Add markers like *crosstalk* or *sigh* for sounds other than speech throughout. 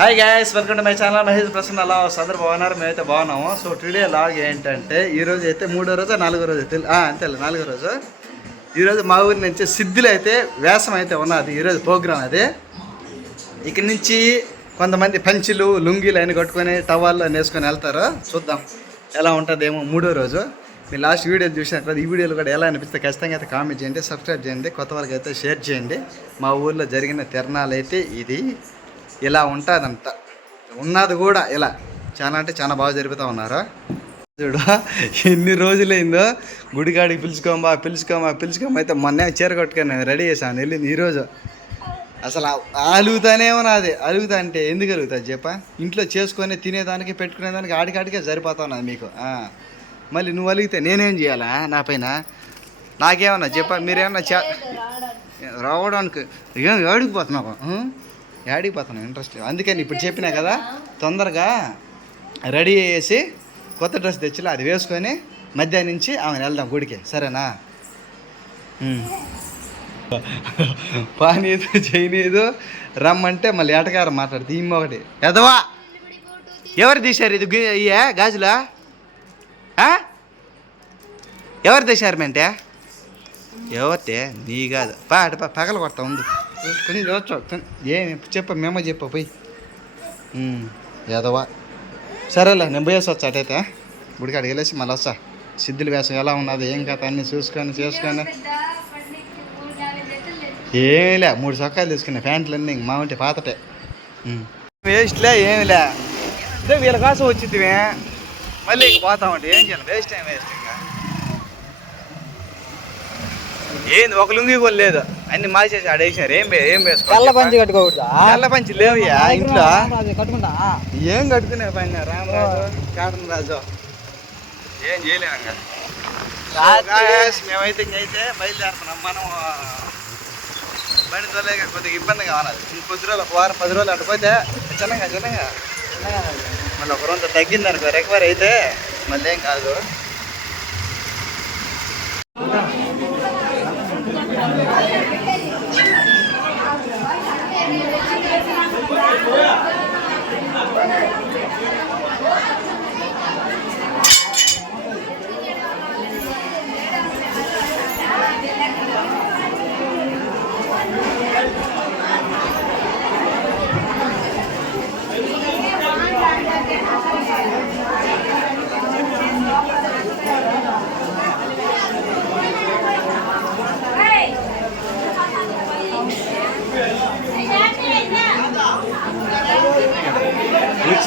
Hi guys welcome to my channel Mahesh Prasanna అలా అందరు బాగున్నారు మేమైతే బాగున్నాము. సో టుడే లాగ్ ఏంటంటే ఈ రోజు అయితే మూడో రోజు నాలుగో రోజు తెలి అంతే నాలుగో రోజు. ఈరోజు మా ఊరి నుంచి సిద్ధులు అయితే వేసం అయితే ఉన్నది. ఈరోజు ప్రోగ్రామ్ అది. ఇక్కడి నుంచి కొంతమంది పంచులు లుంగీలు అని కట్టుకొని టవాళ్ళు అని వేసుకొని వెళ్తారు. చూద్దాం ఎలా ఉంటుందేమో మూడో రోజు. మీరు లాస్ట్ వీడియో చూసినట్లయితే ఈ వీడియోలు కూడా ఎలా అనిపిస్తే ఖచ్చితంగా అయితే కామెంట్ చేయండి సబ్స్క్రైబ్ చేయండి కొత్త వాళ్ళకి అయితే షేర్ చేయండి. మా ఊర్లో జరిగిన తిరణాలు అయితే ఇది. ఇలా ఉంటుందంట. ఉన్నది కూడా ఇలా. చాలా అంటే చాలా బాగా జరుపుతూ ఉన్నారు? చూడు ఎన్ని రోజులైందో గుడికాడికి పిలుచుకోమా పిలుచుకోమా పిలుచుకోమా అయితే మొన్నే చీర కొట్టుకొని రెడీ చేశాను వెళ్ళింది ఈరోజు అసలు అలుగుతానే ఉన్నది. అలుగుతా అంటే ఎందుకు అలుగుతుంది చెప్ప? ఇంట్లో చేసుకొని తినేదానికి పెట్టుకునేదానికి ఆడికాడికే సరిపోతా ఉన్నది మీకు. మళ్ళీ నువ్వు అలిగితే నేనేం చేయాలా నా పైన? నాకేమన్నా చెప్ప మీరేమన్నా చే రావడానికి ఏం అడిగిపోతున్నావు ఏడికి పోతున్నావు? ఇంట్రెస్ట్ అందుకని ఇప్పుడు చెప్పినా కదా తొందరగా రెడీ చేసి కొత్త డ్రెస్ తెచ్చిలా అది వేసుకొని మధ్యాహ్నం నుంచి ఆమె వెళ్దాం గుడికి. సరేనా. పానీదు చేయనీదు రమ్మంటే మళ్ళీ ఏటగారం మాట్లాడుతుంది ఈమె ఒకటి. ఎదవా ఎవరు తీశారు ఇది ఇయ్యే గాజులా? ఎవరు తీశారు మెంటే? ఎవరితే నీ కాదు పా అటు పా పగల కొడతా ఉంది. కొంచెం చూడొచ్చు ఏం చెప్ప మేమో చెప్ప పోయి. ఏదవా సరేలే నేను పోయేసి వచ్చా అటైతే గుడికాడికి వెళ్ళేసి మళ్ళీ వస్తా. సిద్ధులు వేసం ఎలా ఉన్నది ఏం కథ అన్నీ చూసుకొని చేసుకొని. ఏమిలే మూడు చొక్కాలు తీసుకున్నా ప్యాంట్లు అన్నీ మా ఉంటే పాతటే. వేస్ట్లే ఏమిలే ఇదే వీళ్ళ కోసం వచ్చింది మళ్ళీ ఇంక పోతామంటే ఏం చేయాలి వేస్ట్ ఏం వేస్ట్ ఇంకా. ఏంది ఒక లుంగి కూడా లేదు. అన్ని మార్చేసి ఆడేసినారు. ఏం ఏం వేసుకో తెల్ల పంచి కట్టుకోకూడదా? తెల్ల పంచి లేవయ్యా ఇంట్లో. కట్టుకుంటా. ఏం కట్టుకునే పైన? రామరాజు కాటన్ రాజు. ఏం చేయలేము ఇంకా. Guys, మేమైతే ఇంకైతే బయలుదేరుతున్నాం. మనం బండి తోలేక కొద్దిగా ఇబ్బందిగా ఉన్నది. ఇంకొద్ది రోజులు ఒక వారం పది రోజులు అటుపోతే చిన్నగా చిన్నగా. మళ్ళీ ఒక రోజు తగ్గింది అనుకో రికవర్ అయితే మళ్ళీ ఏం కాదు.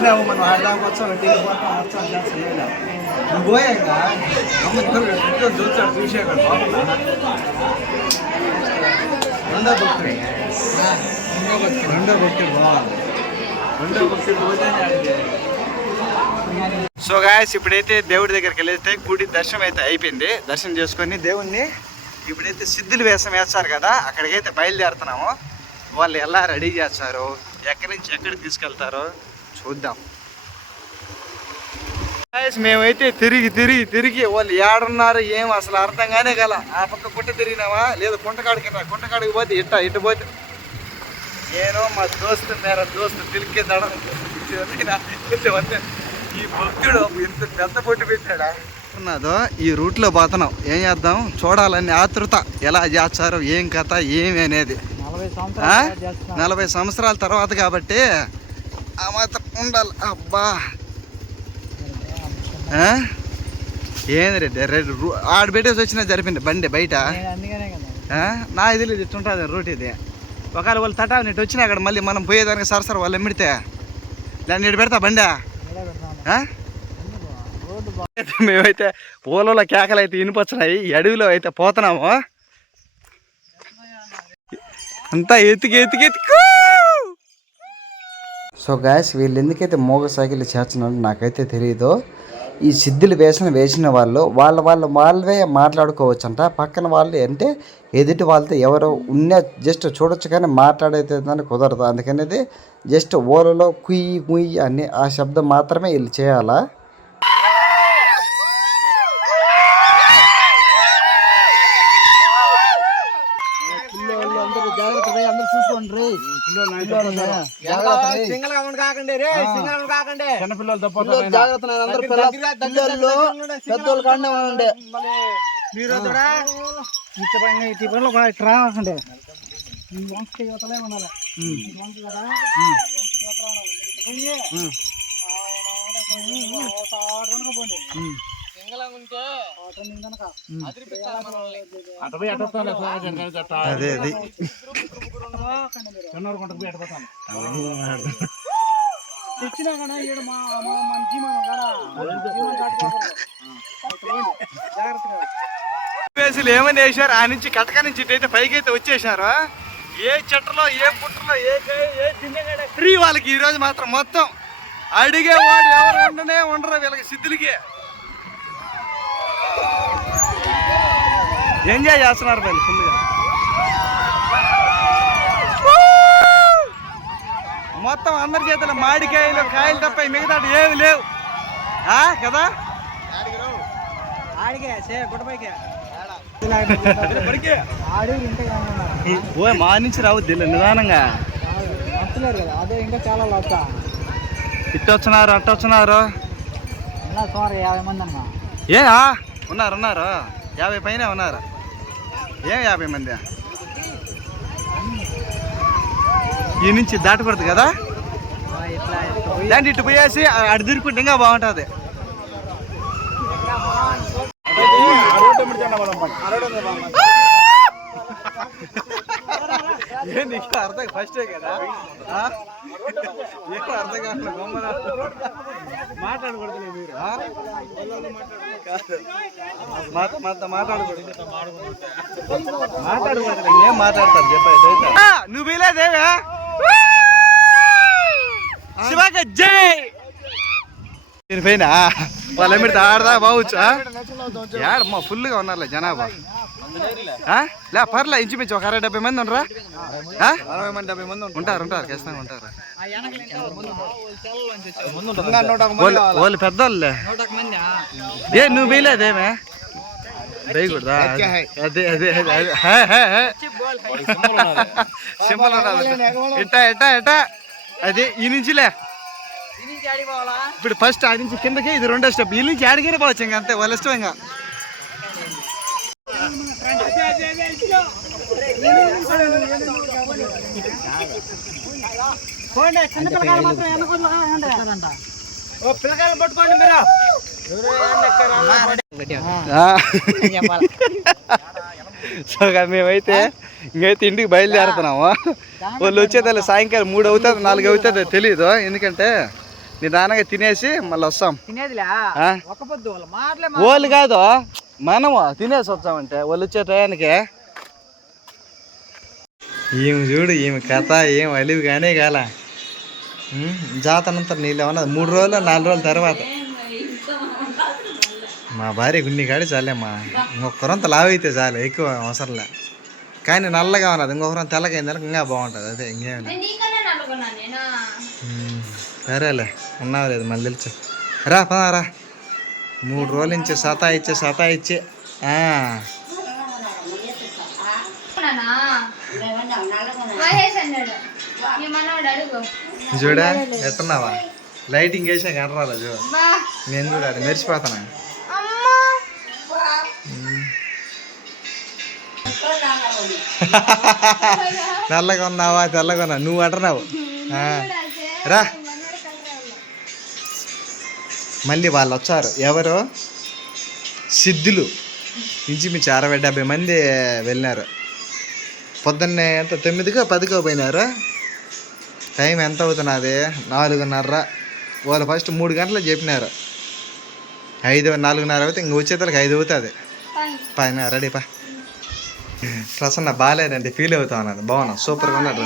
వచ్చినాము మనం ఆడదాకా వచ్చాం ఇంటికి పోతాం వచ్చాం చేస్తాం ఏం లేదు. నువ్వు పోయాక అమ్మ ఇక్కడ ఇంట్లో చూస్తాడు చూసాక రెండో భక్తుడు రెండో భక్తుడు బావాలి రెండో భక్తుడు పోతేనే ఆడికి. సో గాయస్ ఇప్పుడైతే దేవుడి దగ్గరికి వెళ్ళైతే గుడి దర్శనం అయితే అయిపోయింది. దర్శనం చేసుకొని దేవుణ్ణి ఇప్పుడైతే సిద్ధులు వేసం వేస్తారు కదా అక్కడికైతే బయలుదేరుతున్నాము. వాళ్ళు ఎలా రెడీ చేస్తారు? ఎక్కడి నుంచి ఎక్కడికి తీసుకెళ్తారో? చూద్దాం. మేమైతే తిరిగి తిరిగి తిరిగి వాళ్ళు ఏడున్నారు ఏం అసలు అర్థంగానే గల ఆ పక్క పుట్ట తిరిగినావా? లేదు కుంటకాడికి కుంటకాడికి పోతే ఇట్ట ఇటు పోతే. నేను మా దోస్తు మేర దోస్తు తిరిగి దడం. ఈ భక్తుడు ఇంత పెద్ద పొట్టు పెట్టాడా? ఉన్నదో ఈ రూట్లో పోతున్నాం. ఏం చేద్దాం? చూడాలని ఆతృత. ఎలా చేస్తారు ఏం కథ ఏమి అనేది. నలభై సంవత్సరాల తర్వాత కాబట్టి ఆ మాత్రం ఉండాలి. అబ్బా? ఏంది రెడ్డి రెడ్డి రూ- ఆడ పెట్టేసి వచ్చినా జరిపింది బండి బయట? నా ఇది లేదు ఇట్టుంటుంది రూట్ ఇది. ఒకవేళ వాళ్ళు తటా ఇటు వచ్చినా అక్కడ మళ్ళీ మనం పోయేదానికి సరసర వాళ్ళు ఎమ్మిడితే దాన్ని ఇటు పెడతా బండి? మేమైతే పూలలో కేకలు అయితే వినిపొచ్చినాయి ఈ అడవిలో అయితే పోతున్నాము. అంతా ఎతికి ఎతికి ఎతికి సో గాయస్ వీళ్ళు ఎందుకైతే మోగ సైకిల్ చేస్తున్నారో నాకైతే తెలియదు ఈ సిద్ధులు వేసిన వేసిన వాళ్ళు వాళ్ళ వాళ్ళ వాళ్ళవే మాట్లాడుకోవచ్చంట. పక్కన వాళ్ళు అంటే ఎదుటి వాళ్ళతో ఎవరు ఉన్న జస్ట్ చూడొచ్చు కానీ మాట్లాడైతే దాన్ని కుదరదు. అందుకనేది జస్ట్ ఓలలో కుయ్యి కుయ్యి అని ఆ శబ్దం మాత్రమే వీళ్ళు చేయాలా పిల్లోళ్ళు అందరూ జాగ్రత్త అందరూ చూసుకోండి రే సింగల్గా కాకండి రే సింగల్ కాకండి. పిల్లలు జాగ్రత్త నాయన, అందరూ పిల్ల- పిల్లలు పెద్దోళ్ళు కాడనే ఉండే మీరు కూడా ఇటు పైన ఇటు పైన ఒక ఇటు రాకండి. ఈ వంశ యువతలే ఉండాలి? ఈ వంశ కదా? వంశ యువతలే ఉండాలి. ఇటు పోయి, ఆ, ఆ, ఒక ఆరు వరకు పోండి. ఆ టైమింగ్ కనుక. అదే అది. తెచ్చినా కదా ఈడ మా మా మన జీవనం కదా జీవనం కాటుకోకూడదు. ఇటు పోండి. జాగ్రత్తగా పేసులు ఏమని వేశారు ఆ నుంచి కటక నుంచి ఇటు అయితే పైకి అయితే వచ్చేసారు ఏ చెట్టలో ఏ పుట్టలో ఏ ఫ్రీ వాళ్ళకి ఈ రోజు మాత్రం మొత్తం అడిగేవాడు ఎవరు ఉండనే ఉండరు వీళ్ళకి సిద్ధులకి. ఎంజాయ్ చేస్తున్నారు వీళ్ళు ఫుల్గా మొత్తం అందరి చేతులు మామిడికాయలు కాయలు తప్ప మిగతా ఏమి లేవు. ఆ, కదా? ఓ మా నుంచి రావద్దు నిదానంగా. అదే ఇంకా చాలా అట్ట వచ్చినారు సుమారు యాభై మంది ఏ? ఉన్నారు ఉన్నారు. యాభై పైన ఉన్నారు. ఏం యాభై మంది? ఈ నుంచి దాటకూడదు కదా? దాంట్లో ఇటు పోయేసి అటు తిరుక్కుంటే ఇంకా బాగుంటుంది. అర్థం ఫస్టే కదా? ఏం అర్థం కావట్లేదు గమ్మున. మాట్లాడకూడదులే మీరు. మాత మాత మాట్లాడకూడదు. మాట్లాడకూడదు ఏం మాట్లాడతారు? చెప్పండి నువ్వు వీలేదేవా శివాక జై! దీని పైన వాళ్ళ మీద ఆడదా బావచ్చు ఫుల్గా ఉన్నారులే జనాభా? లే పర్లే ఇంచుమించు ఒక అరవై డెబ్బై మంది ఉండరా? అరవై మంది డెబ్బై మంది ఉంటారు ఉంటారు ఖచ్చితంగా ఉంటారు. వాళ్ళు పెద్దోళ్ళే. ఏ నువ్వు వేయలేదేమే వేయకూడదా? అదే అదే అదే అదే. హే, హే, హే. సింబల్ ఉన్నది. ఎట్టా ఎట్టా ఎట్టా అది ఈ నుంచిలే ఇప్పుడు ఫస్ట్ ఆ నుంచి కిందకి ఇది రెండో స్టెప్ ఈ నుంచి ఆడిగిన పోవచ్చు ఇంకా అంతే వాళ్ళ ఇష్టం ఇంకా. పోండి చిన్న పిల్లకాయలు మాత్రం లాగండి. ఆ. సో ఇక మేమైతే ఇంకైతే ఇంటికి బయలుదేరుతున్నాము. వాళ్ళు వచ్చేది సాయంకాలం మూడు అవుతుంది నాలుగు అవుతుంది తెలియదు ఎందుకంటే నిదానంగా తినేసి మళ్ళీ వస్తాం. వాళ్ళు కాదు మనము తినేసి వచ్చామంటే వాళ్ళు వచ్చే టయానికి ఈమె చూడు ఈమె కథ ఏం అలివి కానీ కాల. జాతనంతా నీళ్ళు ఏమన్నా మూడు రోజులు నాలుగు రోజుల తర్వాత. మా భార్య గున్ని కాడి చాలేమ్మా. ఇంకొకరంత లావు అయితే చాలు ఎక్కువ అవసరంలే కానీ నల్లగా ఉన్నది. ఇంకొకరం తెల్లగా అయిందని ఇంకా బాగుంటుంది. అదే ఇంకేం లేదు. నీకన్నా నలుగున్నా నేనా? ఉమ్, సరేలే ఉన్నావు లేదు మళ్ళీ తెలుసు రా పదా రా. మూడు రోజుల నుంచి సతా ఇచ్చే సతా ఇచ్చే చూడా ఎట్టున్నావా లైటింగ్ వేసా కనరాలా చూ నేను మెరిసిపోతానా? అమ్మా. *laughs* నల్లగా ఉన్నావా? తెల్లగా ఉన్నావు? నువ్వు అంటున్నావు. రా. మళ్ళీ వాళ్ళు వచ్చారు. ఎవరు? సిద్ధులు. ఇంచుమించు అరవై డెబ్బై మంది వెళ్ళినారు. పొద్దున్నే ఎంత? తొమ్మిదికో పదికో పోయినారు? టైం ఎంత అవుతున్నది? నాలుగున్నర. వాళ్ళు ఫస్ట్ మూడు గంటలు చెప్పినారు. ఐదు నాలుగున్నర అయితే ఇంక వచ్చేతలకు ఐదు అవుతుంది. పైన రెడీ పా. ప్రసన్న బాగాలేదండి ఫీల్ అవుతా ఉన్నాను బాగున్నా సూపర్గా ఉన్నాడు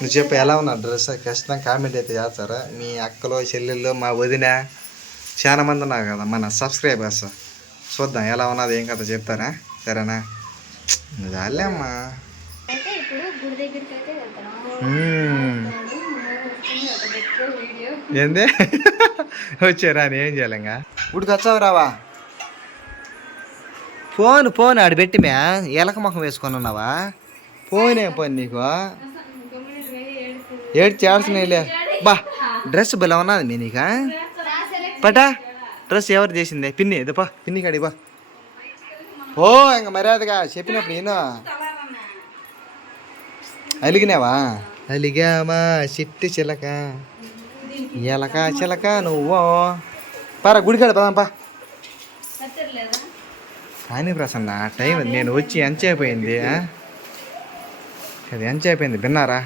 నువ్వు చెప్పు ఎలా ఉన్నా డ్రెస్? ఖచ్చితంగా కామెంట్ అయితే చేస్తారా? మీ అక్కలు చెల్లెళ్ళు మా వదిన చాలా మంది ఉన్నారు కదా మన సబ్స్క్రైబర్స్. చూద్దాం ఎలా ఉన్నది ఏం కదా చెప్తారా? సరేనా? చాలేమ్మా అయితే ఇప్పుడు గుడి దగ్గరికి అయితే ఏంది? *laughs* వచ్చారా? అని ఏం చేయాలి ఇంకా? ఇప్పుడు వచ్చావు రావా? ఫోన్ ఫోన్ ఆడ పెట్టి మ్యా. ఎలక ముఖం వేసుకొని ఉన్నావా? పోయినే పని నీకు. ఏడ్చి ఏడ్చినాయిలే బా డ్రెస్ భలే ఉన్నది మీ నీకా? పటా డ్రెస్ ఎవరు చేసిందే? పిన్ని ఇదపా పిన్ని కాడి బా ఓ ఇంక మర్యాదగా చెప్పినప్పుడు నేను అలిగినావా? అలిగామా చిట్టి చిలక. ఎలక చిలక నువ్వు. పారా గుడికాడ పదాంపా. కానీ ప్రసన్న టైం నేను వచ్చి ఎంచేపు అయింది ఆ? అది ఎంచేపు అయింది విన్నారా?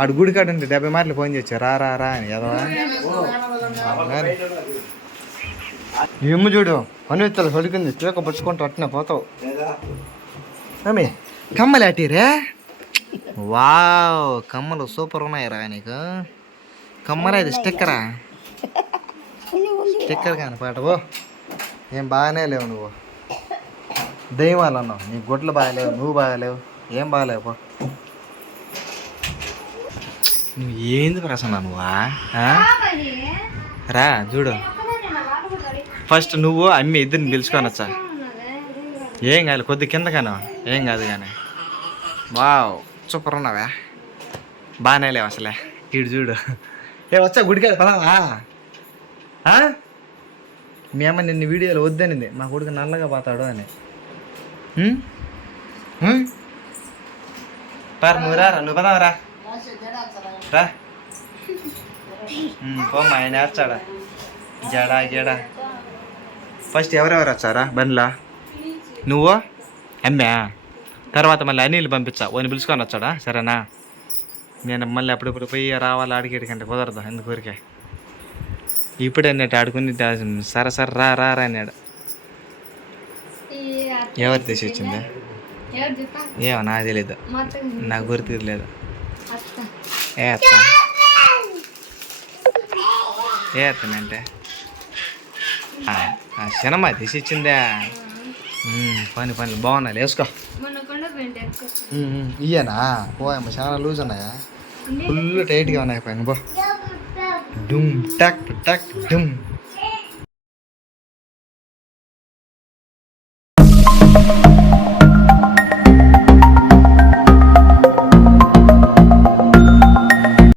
ఆడు గుడికాడ ఉంటే డెబ్బై మార్లు ఫోన్ రా రా రా అని ఎదవా ఏమి చూడు పనిత్తలు హొలికింది తూక పుచ్చుకుంటూ అట్నే పోతావు. అమ్మి కమ్మలు అట్టిరే వావ్ కమ్మలు సూపర్ ఉన్నాయి రా నీకు. కమ్మలు ఇది స్టిక్కరా? స్టిక్కర్ కానీ పాటవో ఏం బాగానే లేవు నువ్వు. దయ్యాలు అన్నావు. నీ గుడ్లు బాగాలేవు నువ్వు బాగాలేవు ఏం బాగాలేవు పో. నువ్వు ఏంది ప్రసన్న నువ్వా? ఆ? రా చూడు. ఫస్ట్ నువ్వు అమ్మి ఇద్దరిని పిలుచుకొని ఏం కాదు కొద్ది కింద కాను ఏం కాదు కానీ. వావ్ సూపర్ ఉన్నావా. బాగానే లేవు అసలే. ఇటు చూడు. ఏ వచ్చా గుడికాడ పదావా? ఆ? మీ అమ్మ నిన్ను వీడియోలో వద్దనింది. మా కొడుకు నల్లగా పోతాడు అని. పర్ నువ్వు రా నువ్వు పదావరా రా. ఉం, పోమ్మా ఆయన ఏడ్చాడా? జడా జడా ఫస్ట్ ఎవరెవరు వచ్చారా? బండ్లా? నువ్వు? అమ్మే. తర్వాత మళ్ళీ అనిల్ పంపించా. ఓని పిలుచుకొని వచ్చాడా? సరేనా? నేను మళ్ళీ అప్పుడప్పుడు పోయి రావాలి ఆడికేటికంటే కుదరదు. ఎందుకు ఊరికే? ఇప్పుడే అన్నట్టు ఆడుకుని సరే సరే రా రా రా అన్నాడు. ఎవరు తీసి వచ్చింది ఏమో నాకు తెలీదు. మొత్తం నాకు గుర్తు లేదు అత్త? ఏ అత్త ఏ అత్తనంటే సినిమా తీసి ఇచ్చిందా పని పని. బాగున్నాయి వేసుకో ఉమ్, ఇయ్యనా? పోయమ్మ చాలా లూజ్ ఉన్నాయా? ఫుల్ టైట్గా ఉన్నాయి పైన బో డుమ్ టక్ టక్ డుమ్.